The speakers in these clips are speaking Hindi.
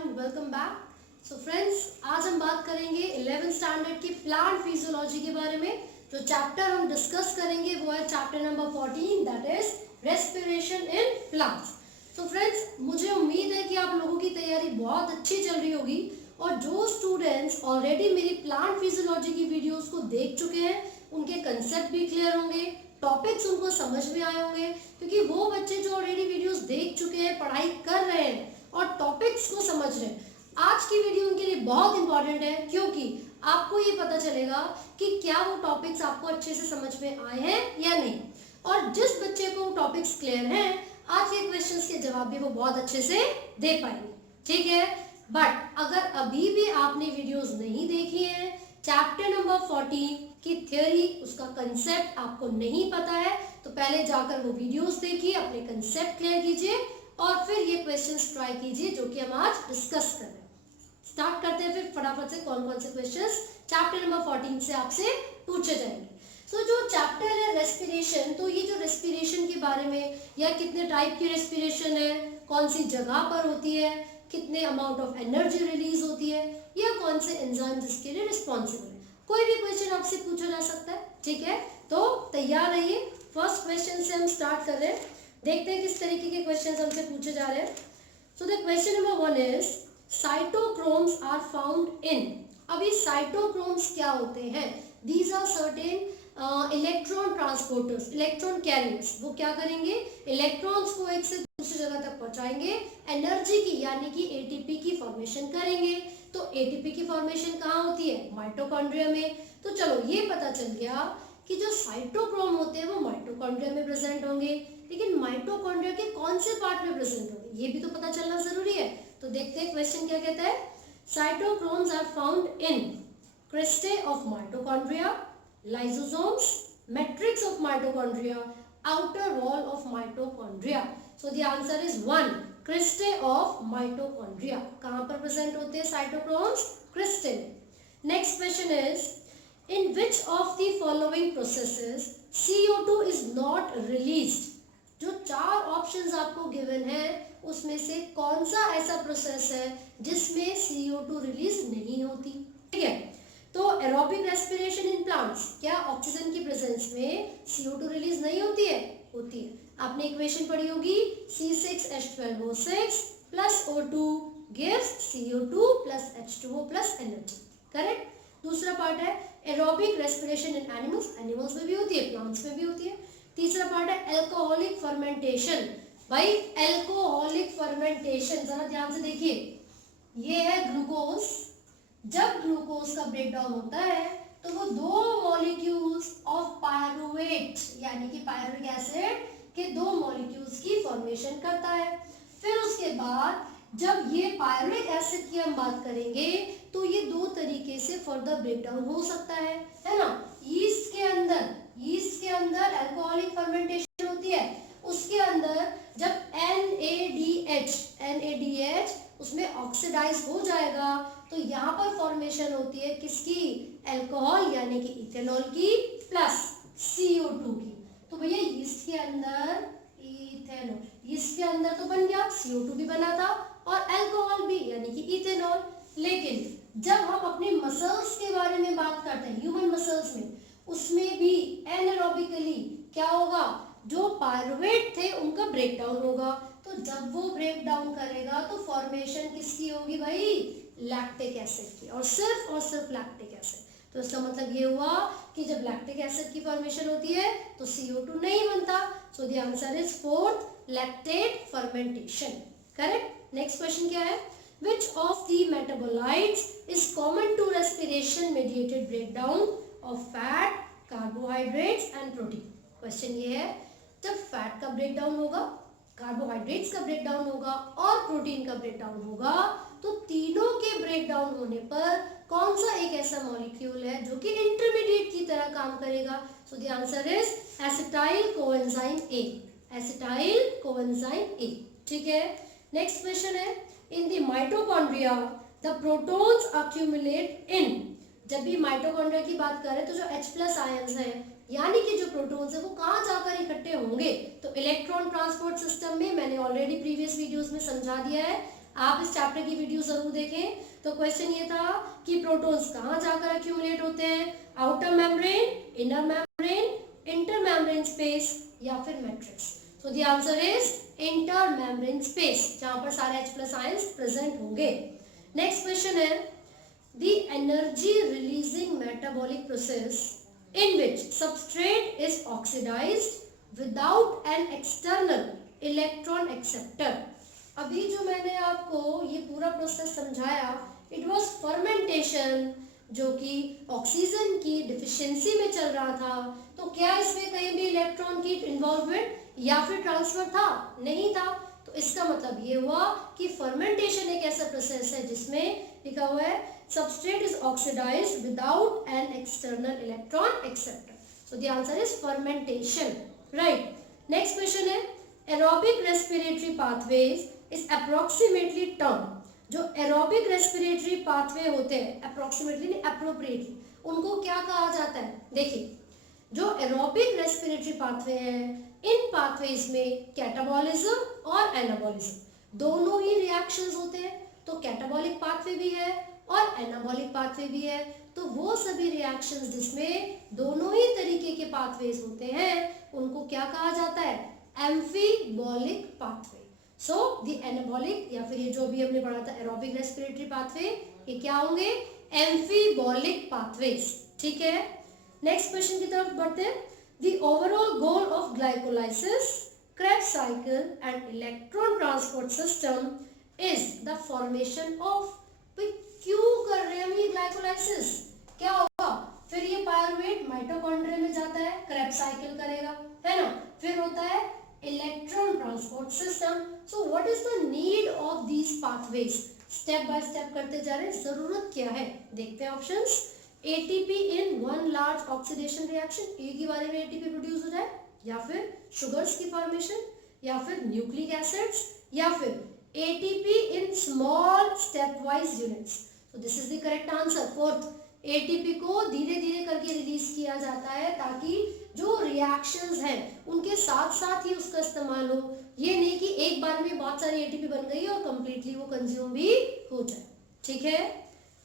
Everyone, welcome back. So friends, आज हम बात करेंगे 11th स्टैंडर्ड की प्लांट फिजियोलॉजी के बारे में। जो चैप्टर हम डिस्कस करेंगे वो है chapter number 14, that is respiration in plants. तो फ्रेंड्स, मुझे उम्मीद है कि आप लोगों की तैयारी बहुत अच्छी चल रही होगी और जो स्टूडेंट्स ऑलरेडी मेरी प्लांट फिजियोलॉजी की वीडियोस को देख चुके हैं उनके कंसेप्ट भी क्लियर होंगे, टॉपिक्स उनको समझ में आए होंगे, क्योंकि वो बच्चे जो ऑलरेडी वीडियोस देख चुके हैं, पढ़ाई कर रहे हैं और टॉपिक्स को समझ रहे हैं, आज की वीडियो उनके लिए बहुत इंपॉर्टेंट है, क्योंकि आपको ये पता चलेगा कि क्या वो टॉपिक्स आपको अच्छे से समझ में आए हैं या नहीं। और जिस बच्चे को टॉपिक्स क्लियर हैं, आज के क्वेश्चंस के जवाब भी वो बहुत अच्छे से दे पाएंगे, ठीक है। बट अगर अभी भी आपने वीडियोस नहीं देखी है, चैप्टर नंबर 14 की थ्योरी, उसका कंसेप्ट आपको नहीं पता है, तो पहले जाकर वो वीडियोस देखिए, अपने कंसेप्ट क्लियर कीजिए और फिर ये क्वेश्चंस ट्राई कीजिए जो कि हम आज डिस्कस कर रहे हैं। स्टार्ट करते हैं फिर फटाफट से कौन कौन से क्वेश्चंस चैप्टर नंबर 14 से आपसे पूछे जाएंगे। तो जो चैप्टर है रेस्पिरेशन, तो ये जो रेस्पिरेशन के बारे में, या कितने टाइप की रेस्पिरेशन है, कौन सी जगह पर होती है, कितने अमाउंट ऑफ एनर्जी रिलीज होती है, या कौन से एंजाइम इसके लिए रिस्पॉन्सिबल है, कोई भी क्वेश्चन आपसे पूछा जा सकता है, ठीक है। तो तैयार रहिए, फर्स्ट क्वेश्चन से हम स्टार्ट कर रहे हैं, देखते हैं किस तरीके के क्वेश्चन हमसे पूछे जा रहे हैं। So the question number 1 is cytochromes are found in. अभी साइटोक्रोम्स क्या होते हैं? These are certain electron transporters, electron carriers. वो क्या करेंगे? इलेक्ट्रॉन्स को एक से दूसरी जगह तक पहुंचाएंगे, एनर्जी की यानी कि एटीपी की फॉर्मेशन करेंगे। तो एटीपी की फॉर्मेशन कहाँ होती है? माइटोकॉन्ड्रिया में। तो चलो ये पता चल गया कि जो साइटोक्रोम होते हैं वो माइटोकॉन्ड्रिया में प्रेजेंट होंगे, लेकिन माइटोकॉन्ड्रिया के कौन से पार्ट में प्रेजेंट होंगे ये भी तो पता चलना जरूरी है। तो देखते हैं क्वेश्चन क्या कहता है। Cytochromes are found in cristae of mitochondria, lysosomes, matrix of mitochondria, outer wall of mitochondria. So the answer is 1, cristae of mitochondria. कहाँ पर प्रेजेंट होते हैं cytochromes? Cristae. Next question is in which of the following processes CO2 is not released? जो चार ऑप्शंस आपको गिवन है उसमें से कौन सा ऐसा प्रोसेस है जिसमें CO2 रिलीज नहीं होती, ठीक है। तो एरोबिक रेस्पिरेशन इन प्लांट्स, क्या ऑक्सीजन की प्रेजेंस में CO2 रिलीज नहीं होती है? होती है। आपने इक्वेशन पढ़ी होगी, C6H12O6 plus O2 gives CO2 plus H2O plus energy, correct. दूसरा पार्ट है aerobic respiration in animals, animals में भी होती है, प्लांट्स में भी होती है। तीसरा पार्ट है एल्कोहलिक फर्मेंटेशन। भाई एल्कोहलिक फर्मेंटेशन जरा ध्यान से देखिए, ये है ग्लूकोज। जब ग्लूकोज का ब्रेकडाउन होता है तो वो दो मॉलिक्यूल्स ऑफ पायरुवेट यानी कि पायरुविक एसिड के दो मॉलिक्यूल्स की फॉर्मेशन करता है। फिर उसके बाद जब ये पायरुविक एसिड की हम बात करेंगे तो ये दो तरीके से फर्दर ब्रेकडाउन हो सकता है ना। यीस्ट के अंदर अल्कोहलिक फर्मेंटेशन होती है, उसके अंदर जब NADH उसमें ऑक्सीडाइज हो जाएगा तो यहाँ पर फॉर्मेशन होती है किसकी? अल्कोहल यानी कि इथेनॉल की प्लस CO2 की। तो भैया यीस्ट के अंदर इथेनॉल, यीस्ट के अंदर तो बन गया, CO2 भी बना था और अल्कोहल भी यानी कि इथेनॉल। लेकिन जब हम अपने मसल्स के बारे में बात करते हैं, ह्यूमन मसल्स में, उसमें भी एनारोबिकली क्या होगा? जो पायरुवेट थे उनका ब्रेकडाउन होगा। तो जब वो ब्रेकडाउन करेगा तो फॉर्मेशन किसकी होगी भाई? लैक्टिक एसिड की, और सिर्फ लैक्टिक एसिड। तो इसका मतलब ये हुआ कि जब लैक्टिक एसिड की फॉर्मेशन होती है तो CO2 नहीं बनता। सो the answer is 4th, lactate fermentation, correct. Next question क्या है? Which of the metabolites is common to respiration mediated breakdown of fat, carbohydrates and protein? Question ये है, जब फैट का ब्रेकडाउन होगा, कार्बोहाइड्रेट्स का ब्रेकडाउन होगा और प्रोटीन का ब्रेकडाउन होगा, तो तीनों के ब्रेकडाउन होने पर कौन सा एक ऐसा मॉलिक्यूल है जो कि इंटरमीडिएट की तरह काम करेगा? So the answer is acetyl coenzyme A, acetyl coenzyme A, ठीक है। नेक्स्ट क्वेश्चन है, in the mitochondria the protons accumulate in. जब भी माइटोकॉन्ड्रिया की बात करें तो जो H+ आयंस हैं यानी कि जो प्रोटॉन्स है वो कहाँ जाकर इकट्ठे होंगे? तो इलेक्ट्रॉन ट्रांसपोर्ट सिस्टम में, मैंने ऑलरेडी प्रीवियस वीडियोस में समझा दिया है, आप इस चैप्टर की वीडियो जरूर देखें। तो क्वेश्चन ये था कि प्रोटॉन्स कहाँ जाकर एक्यूमुलेट होते हैं, outer membrane, inner membrane, inter membrane space या फिर matrix. So the answer is intermembrane space, जहाँ पर सारे H+ आयंस प्रेजेंट होंगे। नेक्स्ट क्वेश्चन है the energy releasing metabolic process in which substrate is oxidized without an external electron acceptor। अभी जो मैंने आपको ये पूरा प्रोसेस समझाया, इट वाज फर्मेंटेशन, जो कि ऑक्सीजन की डिफिशियंसी में चल रहा था। तो क्या इसमें कहीं भी इलेक्ट्रॉन की इन्वॉल्वमेंट या फिर ट्रांसफर था? नहीं था। तो इसका मतलब ये हुआ कि फर्मेंटेशन एक ऐसा प्रोसेस है जिसमें लिखा हुआ है substrate is oxidised without an external electron acceptor. So the answer is fermentation, right. Next question है aerobic respiratory pathways is approximately term. जो एरोबिक रेस्पिरेटरी पाथवे होते हैं, अप्रोक्सीमेटली नहीं अप्रोप्रिएटली, उनको क्या कहा जाता है? देखिए, जो एरोबिक रेस्पिरेटरी पाथवे हैं, इन पाथवेज में कैटाबॉलिज्म और एनाबॉलिज्म दोनों ही रिएक्शंस होते हैं। तो कैटाबॉलिक पाथवे भी है और एनाबॉलिक पाथवे भी है। तो वो सभी रिएक्शंस जिसमें दोनों ही तरीके के पाथवेज होते हैं उनको क्या कहा जाता है? Amphibolic pathway. So the anabolic या फिर ये जो भी हमने पढ़ा था एरोबिक रेस्पिरेटरी पाथवे, ये क्या होंगे? एम्फीबॉलिक पाथवेज, ठीक है। नेक्स्ट क्वेश्चन की तरफ बढ़ते हैं। The overall goal of glycolysis, Krebs cycle and electron transport system is the formation of, क्यों कर रहे हैं हम ये ग्लाइकोलाइसिस? क्या होगा? फिर ये पायरुवेट माइटोकॉन्ड्रिया में जाता है, क्रेब्स साइकिल करेगा, है ना। फिर होता है electron transport system. So what is the need of these pathways? Step by step करते जा रहे हैं। जरूरत क्या है देखते हैं options. ATP in one large oxidation reaction, एक ही बारे में ATP प्रोड्यूस हो जाए, या फिर शुगर्स की फॉर्मेशन, या फिर न्यूक्लिक एसिड्स, या फिर ATP in small stepwise units। So this is the correct answer, fourth। ATP को धीरे धीरे करके रिलीज किया जाता है ताकि जो रिएक्शंस हैं उनके साथ साथ ही उसका इस्तेमाल हो। ये नहीं कि एक बार में बहुत सारी ATP बन गई और कंप्लीटली वो कंज्यूम भी हो जाए, ठीक है।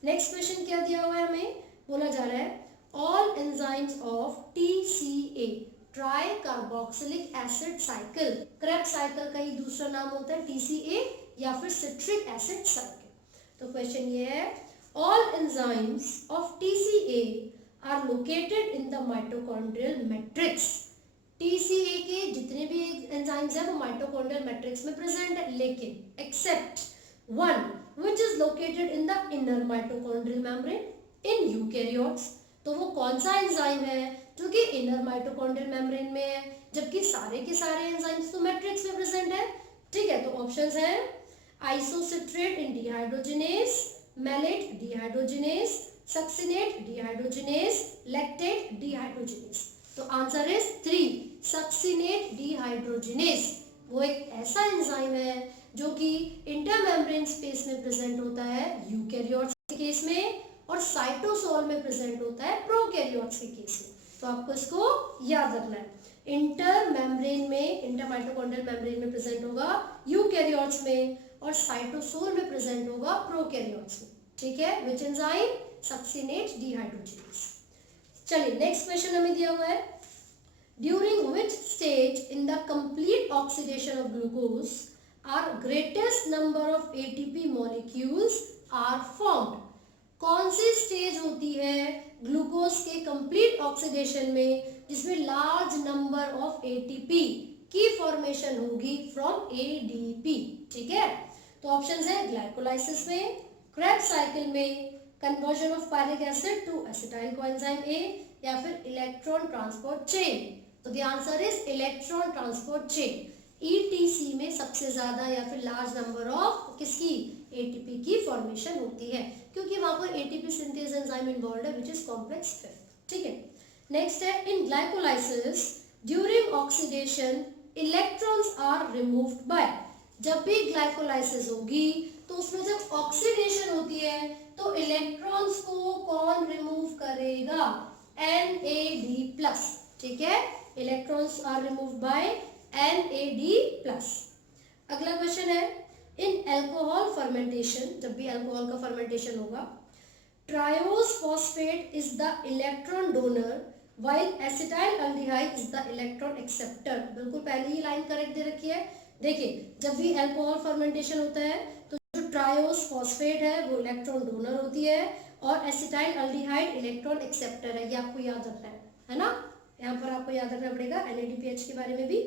नेक्स्ट क्वेश्चन क्या दिया हुआ है हमें? बोला जा रहा है all enzymes of TCA, try carboxylic acid cycle, Krebs cycle का ही दूसरा नाम होता है TCA या फिर सिट्रिक एसिड साइकिल। तो क्वेश्चन ये है all enzymes of TCA are located in the mitochondrial matrix. TCA के जितने भी एंजाइम्स हैं वो माइटोकॉन्ड्रियल मैट्रिक्स में प्रेजेंट है, लेकिन except one which is located in the inner mitochondrial membrane in eukaryotes. तो वो कौन सा एंजाइम है जो कि इनर माइटोकॉन्ड्रियल मेम्ब्रेन में है, जबकि सारे के सारे एंजाइम्स तो मैट्रिक्स में प्रेजेंट है, ठीक है। तो ऑप्शंस हैं isocitrate in dehydrogenase, malate dehydrogenase, succinate dehydrogenase, lactate dehydrogenase. तो आंसर इज 3, सक्सिनेट डिहाइड्रोजिनेस। वो एक ऐसा एंजाइम है जो कि इंटरमेम्ब्रेन स्पेस में प्रेजेंट होता है यूकैरियोट्स के केस में, और साइटोसोल में प्रेजेंट होता है प्रोकैरियोट्स के केस में। तो आपको इसको याद रखना है। इंटर मेम्ब्रेन में, इंटर माइटोकॉन्ड्रियल मेम्ब्रेन में प्रेजेंट होगा यूकैरियोट्स में, और साइटोसोल में प्रेजेंट होगा प्रोकैरियोट्स में, ठीक है। Which enzyme? Succinate dehydrogenase. चलिए नेक्स्ट क्वेश्चन हमें दिया हुआ है during which stage in the complete oxidation of glucose are greatest number of ATP molecules are formed. कौन सी स्टेज होती है ग्लूकोज के कंप्लीट ऑक्सीडेशन में जिसमें लार्ज नंबर ऑफ ATP की फॉर्मेशन होगी फ्रॉम ADP, ठीक है। तो ऑप्शंस है ग्लाइकोलाइसिस में, क्रेब्स साइकिल में, conversion of pyruvic acid to acetyl coenzyme A, या फिर इलेक्ट्रॉन ट्रांसपोर्ट चेन। तो the answer is electron transport chain. ETC में सबसे ज्यादा या फिर लार्ज नंबर ऑफ किसकी? ATP की फॉर्मेशन होती है, क्योंकि वहां पर ATP सिंथेज एंजाइम इन्वॉल्व है विच इज कॉम्प्लेक्स 5, ठीक है। नेक्स्ट है in glycolysis during oxidation electrons are removed by. जब भी ग्लाइकोलाइसिस होगी तो उसमें जब ऑक्सीडेशन होती है तो इलेक्ट्रॉन्स को कौन रिमूव करेगा? NAD+, ठीक है। Electrons are removed by NAD+। अगला क्वेश्चन है इन अल्कोहल फर्मेंटेशन, जब भी अल्कोहल का फर्मेंटेशन होगा, triose phosphate is the electron donor while acetyl aldehyde is the electron acceptor। बिल्कुल पहले ही लाइन करेक्ट दे रखी है। देखिए जब भी अल्कोहल फर्मेंटेशन होता है तो जो ट्रायोस फॉस्फेट है वो इलेक्ट्रॉन डोनर होती है और एसिटाइल अल्डिहाइड इलेक्ट्रॉन एक्सेप्टर है। ये आपको याद रखना है ना, यहाँ पर आपको याद रखना पड़ेगा NADPH के बारे में भी।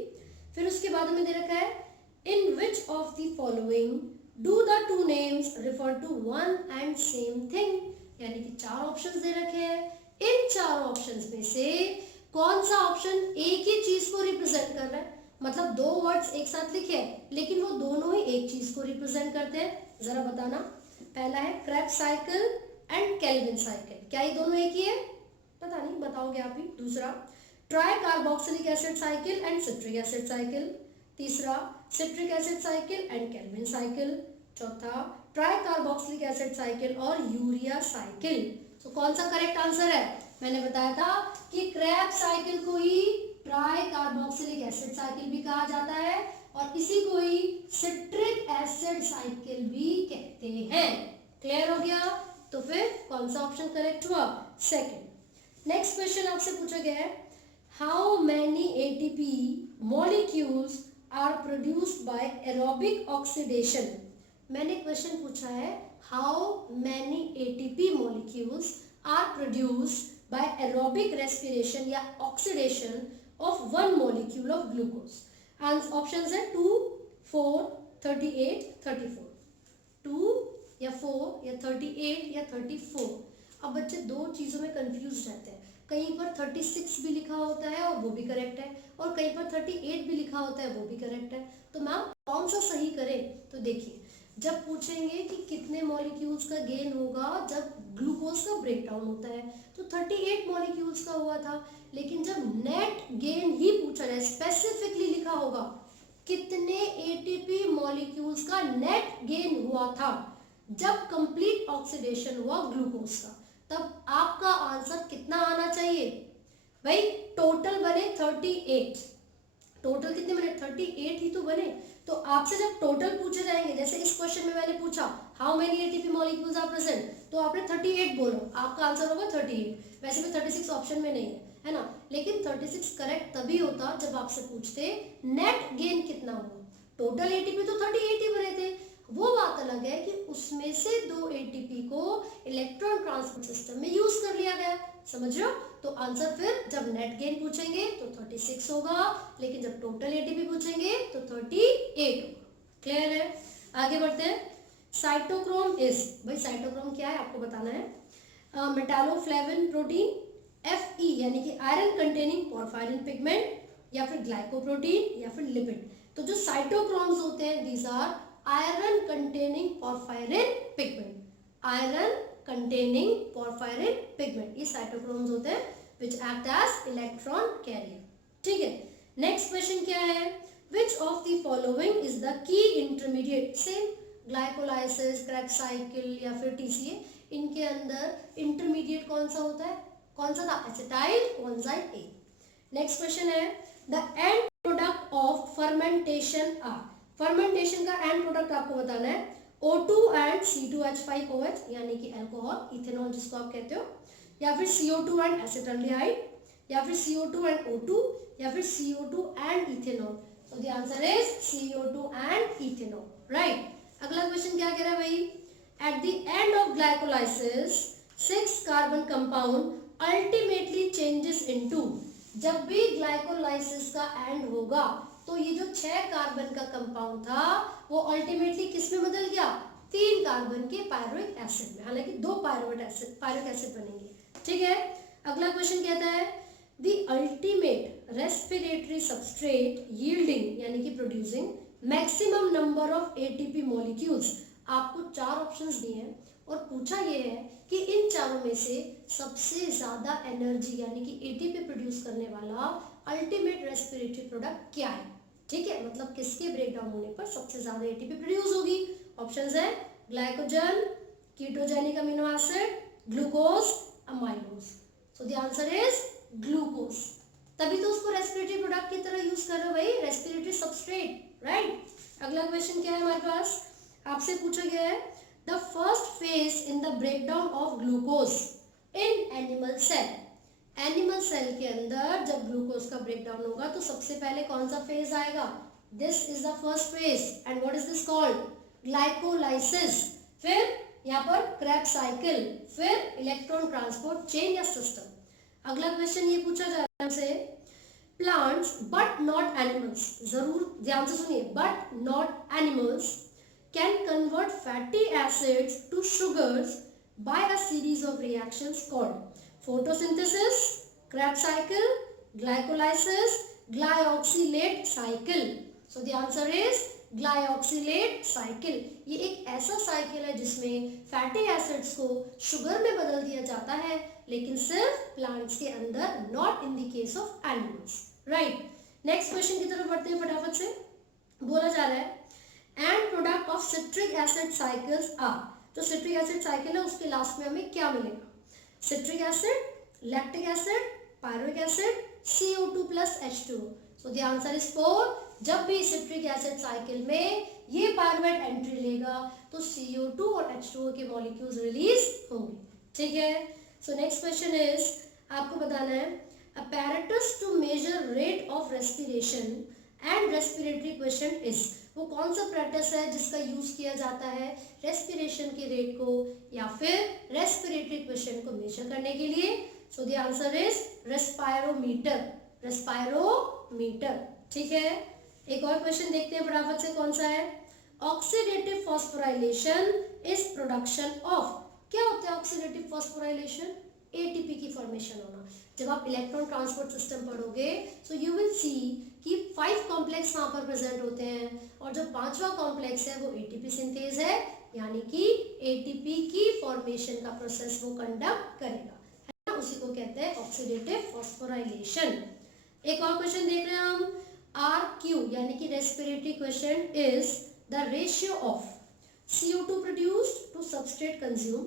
फिर उसके बाद में दे रखा है in which of the following do the two names refer to one and same thing, यानी कि 4 ऑप्शंस दे रखे हैं। इन 4 ऑप्शंस में से कौन सा ऑप्शन एक ही चीज को रिप्रेजेंट कर रहा है, मतलब 2 वर्ड्स एक साथ लिखे हैं लेकिन वो दोनों ही एक चीज को रिप्रेजेंट करते हैं, जरा बताना। पहला है Krebs cycle and Calvin cycle, क्या ये दोनों एक ही है? पता नहीं, बताओगे आप ही। दूसरा tri carboxylic acid cycle and citric acid cycle. तीसरा citric acid cycle and Calvin cycle. चौथा ट्राई कार्बोक्सिलिक एसिड साइकिल और यूरिया साइकिल। तो कौन सा करेक्ट आंसर है? मैंने बताया था कि क्रेब्स साइकिल को ही ट्राई कार्बोक्सिलिक एसिड साइकिल भी कहा जाता है और इसी को ही सिट्रिक एसिड साइकिल भी कहते हैं। क्लियर हो गया? तो फिर कौन सा ऑप्शन करेक्ट हुआ? सेकंड। नेक्स्ट क्वेश्चन आपसे पूछा गया है how many ATP molecules are produced by aerobic oxidation. मैंने क्वेश्चन पूछा है how many ATP molecules are produced by aerobic respiration या oxidation of one molecule of glucose. Options है 2, 4, 38, 34। 2 या 4 या 38 या 34। अब बच्चे दो चीज़ों में कंफ्यूज रहते हैं, कहीं पर 36 भी लिखा होता है और वो भी करेक्ट है और कहीं पर 38 भी लिखा होता है वो भी करेक्ट है। तो मैम कौन सा सही करें? तो देखिए जब पूछेंगे कि कितने मॉलिक्यूल्स का गेन होगा जब ग्लूकोज का ब्रेकडाउन होता है तो 38 मॉलिक्यूल्स का हुआ था, लेकिन जब नेट गेन ही पूछा जाए स्पेसिफिकली लिखा होगा कितने एटीपी मॉलिक्यूल्स का नेट गेन हुआ था जब कंप्लीट ऑक्सीडेशन हुआ ग्लूकोज का, तब आपका आंसर कितना आना चाहिए भाई? टोटल बने 38। टोटल कितने बने? 38 ही तो बने। तो आपसे जब टोटल पूछे जाएंगे, जैसे इस क्वेश्चन में मैंने पूछा how many ATP molecules are present, तो आपने 38 बोलो, आपका आंसर होगा 38। वैसे भी 36 ऑप्शन में नहीं है ना, लेकिन 36 करेक्ट तभी होता जब आपसे पूछते नेट गेन कितना हुआ। टोटल एटीपी तो 38 ही बने थे, वो बात अलग है कि उसमें से 2 एटीपी को इलेक्ट्रॉन ट्रांसपोर्ट सिस्टम में यूज कर लिया गया। समझ रहे हो? तो आंसर फिर जब नेट गेन पूछेंगे तो 36 होगा, लेकिन जब टोटल एटीपी पूछेंगे तो 38 होगा। क्लियर है? आगे बढ़ते हैं। साइटोक्रोम इज, भाई साइटोक्रोम क्या है आपको बताना है। मेटालोफ्लेविन प्रोटीन, Fe यानी कि आयरन कंटेनिंग पोरफायरिन पिगमेंट, या फिर ग्लाइकोप्रोटीन, या फिर लिपिड। तो जो साइटोक्रोम्स होते हैं these are iron containing porphyrin pigment. Iron containing porphyrin pigment, ये साइटोक्रोम्स होते हैं which act as electron carrier. ठीक है, नेक्स्ट क्वेश्चन क्या है? Which of the following is the key intermediate? Same glycolysis, Krebs cycle या फिर TCA, इनके अंदर इंटरमीडिएट कौन सा होता है? कौन सा था? Acetyl coenzyme A। Next question है the end product of fermentation are. Fermentation का एंड प्रोडक्ट आपको बताना है O2 एंड C2H5OH यानी कि अल्कोहल, इथेनॉल जिसको आप कहते हो, या फिर CO2 एंड एसिटाल्डिहाइड, या फिर CO2 एंड O2, या फिर CO2 and ethanol. So the answer is CO2 and ethanol. Right. अगला क्वेश्चन क्या कह रहा है भाई? At the end of glycolysis 6 carbon compound ultimately changes into. जब भी ग्लाइकोलाइसिस का एंड होगा तो ये जो 6 कार्बन का कंपाउंड था वो अल्टीमेटली किस में बदल गया? 3 कार्बन के पायरुविक एसिड में, हालांकि 2 पायरुविक एसिड बनेंगे। ठीक है, अगला क्वेश्चन कहता है the ultimate respiratory substrate yielding यानी कि producing maximum number of ATP molecules. आपको 4 ऑप्शंस दिए हैं और पूछा यह है कि इन चारों में से सबसे ज्यादा एनर्जी यानी कि एटीपी प्रोड्यूस करने वाला अल्टीमेट रेस्पिरेटरी प्रोडक्ट क्या है? ठीक है, मतलब किसके ब्रेकडाउन होने पर सबसे ज्यादा एटीपी प्रोड्यूस होगी। ऑप्शंस है glycogen, ketogenic amino acid, glucose, amylose. So the answer is glucose. तभी तो उसको रेस्पिरेटरी प्रोडक्ट की तरह यूज कर रहे हो भाई, रेस्पिरेटरी सबस्ट्रेट। राइट। अगला क्वेश्चन क्या है हमारे पास? आपसे पूछा गया है the first phase in the breakdown of glucose in animal cell. Animal cell के अंदर जब ग्लूकोज का ब्रेकडाउन होगा तो सबसे पहले कौन सा फेज आएगा? This is the first phase and what is this called? Glycolysis. फिर यहाँ पर क्रेब्स साइकिल, फिर इलेक्ट्रॉन ट्रांसपोर्ट चेन या सिस्टम। अगला क्वेश्चन ये पूछा जा रहा है हमसे, प्लांट्स बट नॉट एनिमल्स, जरूर ध्यान से सुनिए, but not animals can convert fatty acids to sugars by a series of reactions called photosynthesis, Krebs cycle, glycolysis, glyoxylate cycle. So the answer is glyoxylate cycle. ये एक ऐसा साइकिल है जिसमें फैटी एसिड्स को शुगर में बदल दिया जाता है, लेकिन सिर्फ प्लांट्स के अंदर, not in the case of animals. Right, next question की तरफ बढ़ते हैं फटाफट से। बोला जा रहा है end product of citric acid cycles are. जो सिट्रिक एसिड साइकिल है उसके लास्ट में हमें क्या मिलेगा? Citric acid, lactic acid, pyruvic acid, CO2 plus H2O। So the answer is 4। जब भी सिट्रिक एसिड साइकिल में ये पायरुवेट एंट्री लेगा तो CO2 और H2O के मॉलिक्यूल्स रिलीज होंगे। ठीक है, सो नेक्स्ट क्वेश्चन इज, आपको बताना है apparatus to measure rate of respiration and respiratory quotient is। वो कौन सा apparatus है जिसका यूज किया जाता है रेस्पिरेशन के रेट को या फिर रेस्पिरेटरी क्वेश्चन को मेजर करने के लिए? So the answer is respirometer. Respirometer. ठीक है, एक और क्वेश्चन देखते हैं फटाफट से, कौन सा है? Oxidative phosphorylation is production of. क्या होता है ऑक्सीडेटिव फॉस्फोराइलेशन? एटीपी की फॉर्मेशन होना। जब आप इलेक्ट्रॉन ट्रांसपोर्ट सिस्टम पढ़ोगे सो यू विल सी कि 5 कॉम्प्लेक्स वहां पर प्रेजेंट होते हैं और जो 5वां कॉम्प्लेक्स है वो एटीपी सिंथेज है, यानी कि एटीपी की फॉर्मेशन का प्रोसेस वो कंडक्ट करेगा, है ना, उसी को कहते हैं ऑक्सीडेटिव फॉस्फोराइलेशन। एक और क्वेश्चन देख रहे हैं हम, RQ यानी कि respiratory question is the ratio of CO2 produced to substrate consume,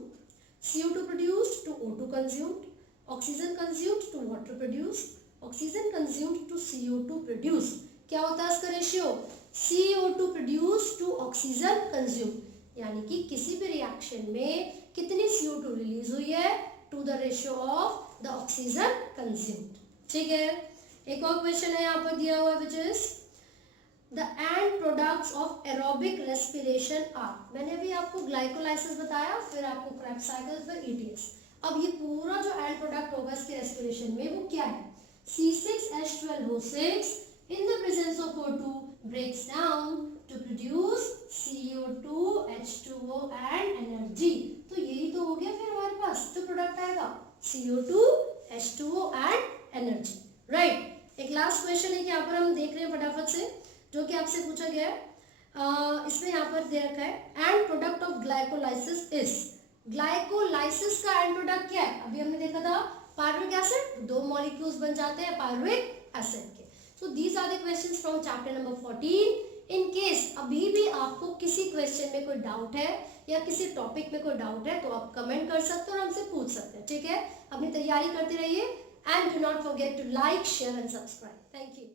CO2 produced to O2 consumed, oxygen consumed to water produced, oxygen consumed to CO2 produced। क्या होता है इसका ratio? CO2 produced to oxygen consumed, यानी कि किसी भी रिएक्शन में कितनी CO2 रिलीज हुई है to the ratio of the oxygen consumed. ठीक है, एक और क्वेश्चन है यहाँ पर दिया हुआ which is The end products of aerobic respiration are। मैंने अभी आपको ग्लाइकोलाइसिस बताया, फिर आपको क्रेब्स साइकिल, फिर ETS। अब ये पूरा जो एंड प्रोडक्ट होगा इसके रेस्पिरेशन में वो क्या है? C6H12O6 in the presence of O2 breaks down to produce CO2, H2O and energy। तो यही तो हो गया फिर हमारे पास जो प्रोडक्ट आएगा, CO2, H2O and energy। Right, एक लास्ट क्वेश्चन है कि यहाँ पर हम देख रहे हैं फटाफट से, जो कि आपसे पूछा गया है। इसमें यहाँ पर दे रखा है end product of glycolysis is. Glycolysis का एंड प्रोडक्ट क्या है? अभी हमने देखा था पायरुविक एसिड, 2 मॉलिक्यूल्स बन जाते हैं पायरुविक एसिड के। So these are the questions from chapter number 14। In case अभी भी आपको किसी क्वेश्चन में कोई डाउट है या किसी टॉपिक में कोई डाउट है तो आप कमेंट कर सकते हो और हमसे पूछ सकते हैं। ठीक है, अपनी तैयारी करते रहिए and do not forget to like, share and subscribe. Thank you.